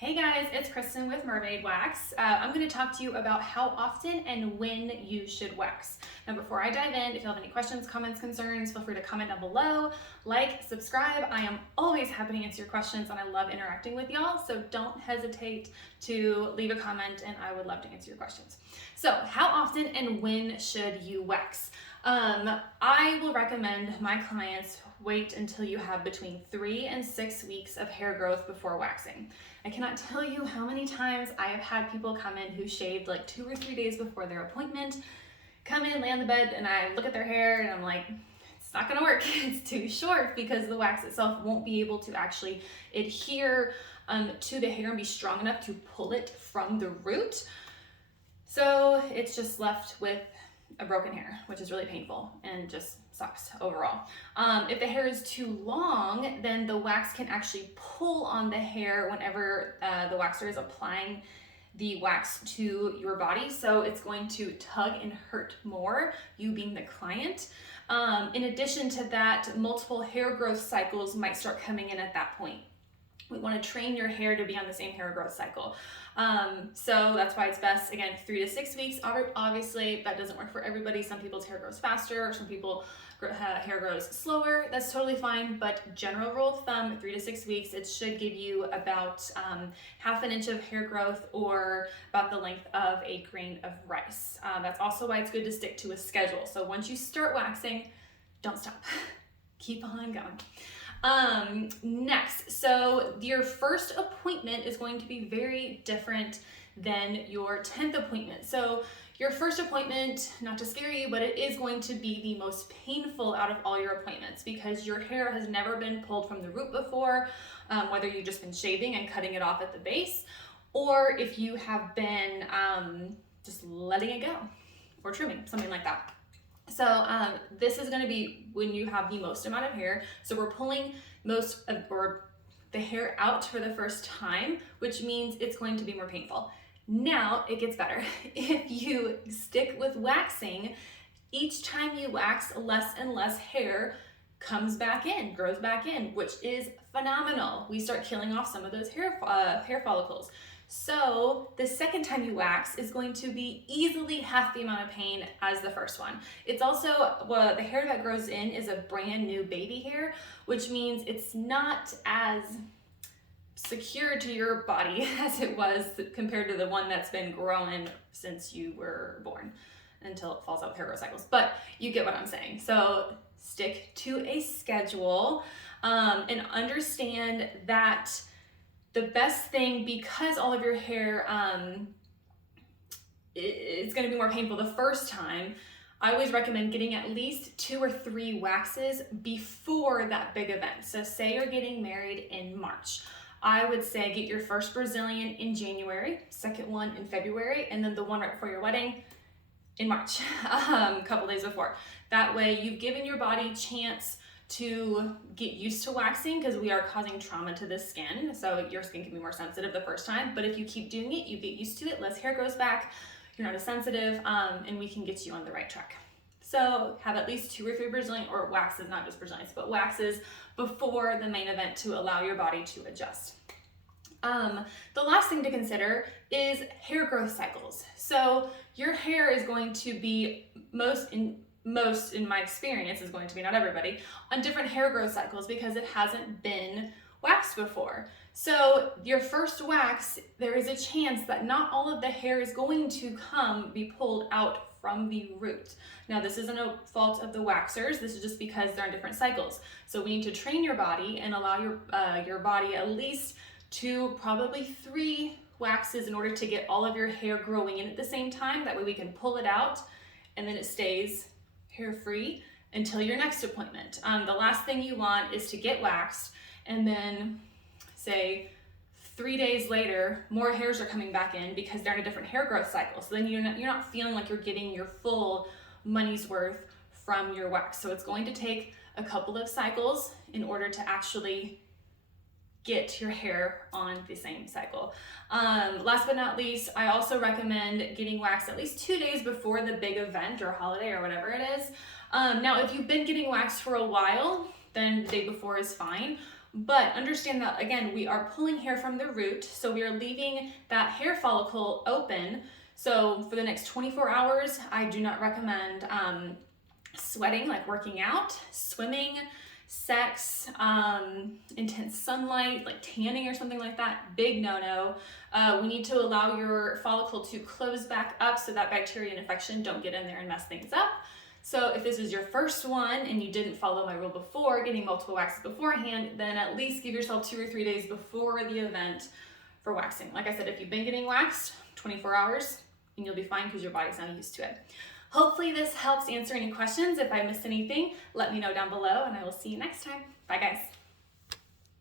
Hey guys, it's Kristen with Mermaid Wax. I'm going to talk to you about how often and when you should wax. Now before I dive in, if you have any questions, comments, concerns, feel free to comment down below, like, subscribe. I am always happy to answer your questions and I love interacting with y'all, so don't hesitate to leave a comment and I would love to answer your questions. So how often and when should you wax? I will recommend my clients wait until you have between 3 and 6 weeks of hair growth before waxing. I cannot tell you how many times I have had people come in who shaved like 2 or 3 days before their appointment, come in, lay on the bed, and I look at their hair and I'm like, it's not gonna work. It's too short because the wax itself won't be able to actually adhere to the hair and be strong enough to pull it from the root. So it's just left with a broken hair, which is really painful and just sucks overall. If the hair is too long, then the wax can actually pull on the hair whenever the waxer is applying the wax to your body. So it's going to tug and hurt more, you being the client. In addition to that, multiple hair growth cycles might start coming in at that point. We want to train your hair to be on the same hair growth cycle. So that's why it's best, again, 3 to 6 weeks. Obviously, that doesn't work for everybody. Some people's hair grows faster, or some people hair grows slower. That's totally fine, but general rule of thumb, 3 to 6 weeks, it should give you about half an inch of hair growth or about the length of a grain of rice. That's also why it's good to stick to a schedule. So once you start waxing, don't stop. Keep on going. Next, so your first appointment is going to be very different than your 10th appointment. So your first appointment, not to scare you, but it is going to be the most painful out of all your appointments because your hair has never been pulled from the root before, whether you've just been shaving and cutting it off at the base, or if you have been just letting it go or trimming, something like that. So this is going to be when you have the most amount of hair. So we're pulling most of the hair out for the first time, which means it's going to be more painful. Now it gets better. If you stick with waxing, each time you wax, less and less hair comes back in, grows back in, which is phenomenal. We start killing off some of those hair follicles. So the second time you wax is going to be easily half the amount of pain as the first one. It's also, the hair that grows in is a brand new baby hair, which means it's not as secure to your body as it was compared to the one that's been growing since you were born until it falls out of hair growth cycles. But you get what I'm saying. So stick to a schedule and understand that the best thing, because all of your hair it's going to be more painful the first time, I always recommend getting at least 2 or 3 waxes before that big event. So say you're getting married in March. I would say get your first Brazilian in January, second one in February, and then the one right before your wedding in March, a couple days before. That way you've given your body a chance to get used to waxing because we are causing trauma to the skin. So your skin can be more sensitive the first time, but if you keep doing it, you get used to it, less hair grows back, you're not as sensitive, and we can get you on the right track. So have at least 2 or 3 Brazilian, or waxes, not just Brazilians, but waxes before the main event to allow your body to adjust. The last thing to consider is hair growth cycles. So your hair is going to be most in my experience is going to be, not everybody, on different hair growth cycles because it hasn't been waxed before. So your first wax, there is a chance that not all of the hair is going to be pulled out from the root. Now this isn't a fault of the waxers, this is just because they're in different cycles. So we need to train your body and allow your body at least 2, probably 3 waxes in order to get all of your hair growing in at the same time. That way we can pull it out and then it stays hair free until your next appointment. The last thing you want is to get waxed and then say 3 days later, more hairs are coming back in because they're in a different hair growth cycle. So then you're not feeling like you're getting your full money's worth from your wax. So it's going to take a couple of cycles in order to actually get your hair on the same cycle. Last but not least, I also recommend getting waxed at least 2 days before the big event or holiday or whatever it is. Now, if you've been getting waxed for a while, then the day before is fine. But understand that, again, we are pulling hair from the root, so we are leaving that hair follicle open. So for the next 24 hours, I do not recommend sweating, like working out, swimming, sex, intense sunlight, like tanning or something like that. Big no-no. We need to allow your follicle to close back up so that bacteria and infection don't get in there and mess things up. So if this is your first one and you didn't follow my rule before, getting multiple waxes beforehand, then at least give yourself 2 or 3 days before the event for waxing. Like I said, if you've been getting waxed, 24 hours, and you'll be fine because your body's now used to it. Hopefully this helps answer any questions. If I missed anything, let me know down below, and I will see you next time. Bye, guys.